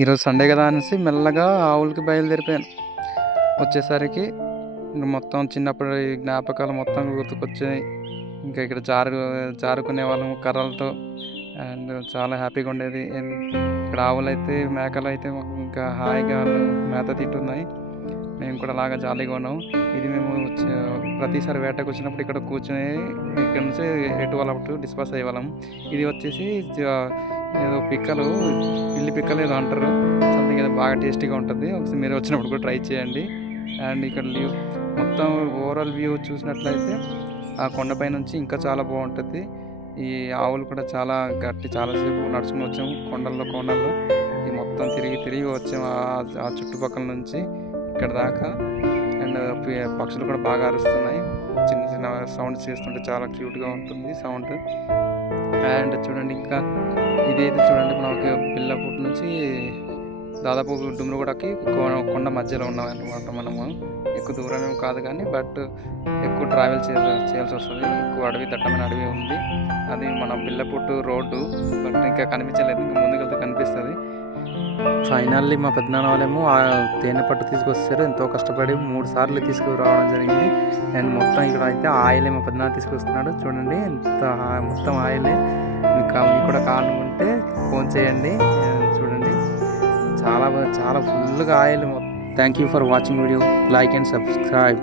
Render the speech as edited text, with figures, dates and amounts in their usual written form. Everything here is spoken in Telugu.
ఈరోజు సండే కదా అనేసి మెల్లగా ఆవులకి బయలుదేరిపోయాను. వచ్చేసరికి ఇంక మొత్తం చిన్నప్పటి జ్ఞాపకాలు మొత్తం గుర్తుకొచ్చాయి. ఇంకా ఇక్కడ జారుకునే వాళ్ళము కర్రలతో. అండ్ చాలా హ్యాపీగా ఉండేది. అండ్ ఇక్కడ ఆవులైతే మేకలు అయితే ఇంకా హాయిగా మేత తింటున్నాయి. మేము కూడా అలాగా జాలీగా ఉన్నాం. ఇది మేము ప్రతిసారి వేటకు వచ్చినప్పుడు ఇక్కడ కూర్చొని ఇక్కడ నుంచి ఎటు వాళ్ళ డిస్పాస్ అయ్యేవాళ్ళం. ఇది వచ్చేసి ఏదో పిక్కలు, పిల్లి పిక్కలు ఏదో అంటారు. సంథింగ్ ఏదో బాగా టేస్టీగా ఉంటుంది. ఒకసారి మీరు వచ్చినప్పుడు కూడా ట్రై చేయండి. అండ్ ఇక్కడ మొత్తం ఓవరాల్ వ్యూ చూసినట్లయితే ఆ కొండపై నుంచి ఇంకా చాలా బాగుంటుంది. ఈ ఆవులు కూడా చాలా చాలాసేపు నడుచుకుని వచ్చాము కొండల్లో. ఈ మొత్తం తిరిగి వచ్చాము ఆ చుట్టుపక్కల నుంచి ఇక్కడ దాకా. అండ్ పక్షులు కూడా బాగా అరుస్తున్నాయి. చిన్న సౌండ్స్ చేస్తుంటే చాలా క్యూట్గా ఉంటుంది సౌండ్. అండ్ చూడండి, ఇంకా ఇదైతే చూడండి, మనకి పిల్లపూట నుంచి దాదాపు డుమ్రుగుడకి కొండ మధ్యలో ఉన్నాం అనమాట. మనము ఎక్కువ దూరం ఏమి కాదు కానీ బట్ ఎక్కువ ట్రావెల్ చేయాల్సి వస్తుంది. ఎక్కువ దట్టమైన అడవి ఉంది. అది మన పిల్లపుట్టు రోడ్డు. బట్ ఇంకా కనిపించలేదు, ఇంకా ముందుకు వెళ్తే కనిపిస్తుంది. ఫైనల్లీ మా పెద్దనాన్న వాళ్ళేమో ఆ తేనె పట్టు తీసుకొస్తారు. ఎంతో కష్టపడి 3 సార్లు తీసుకురావడం జరిగింది. అండ్ మొత్తం ఇక్కడ అయితే ఆయిలే మా పెద్దనాన్న తీసుకొస్తున్నాడు. చూడండి, మొత్తం ఆయిలే. మీకు కూడా కావాలనుకుంటే ఫోన్ చేయండి. చూడండి, చాలా ఫుల్గా oil. Thank you for watching video. Like and subscribe.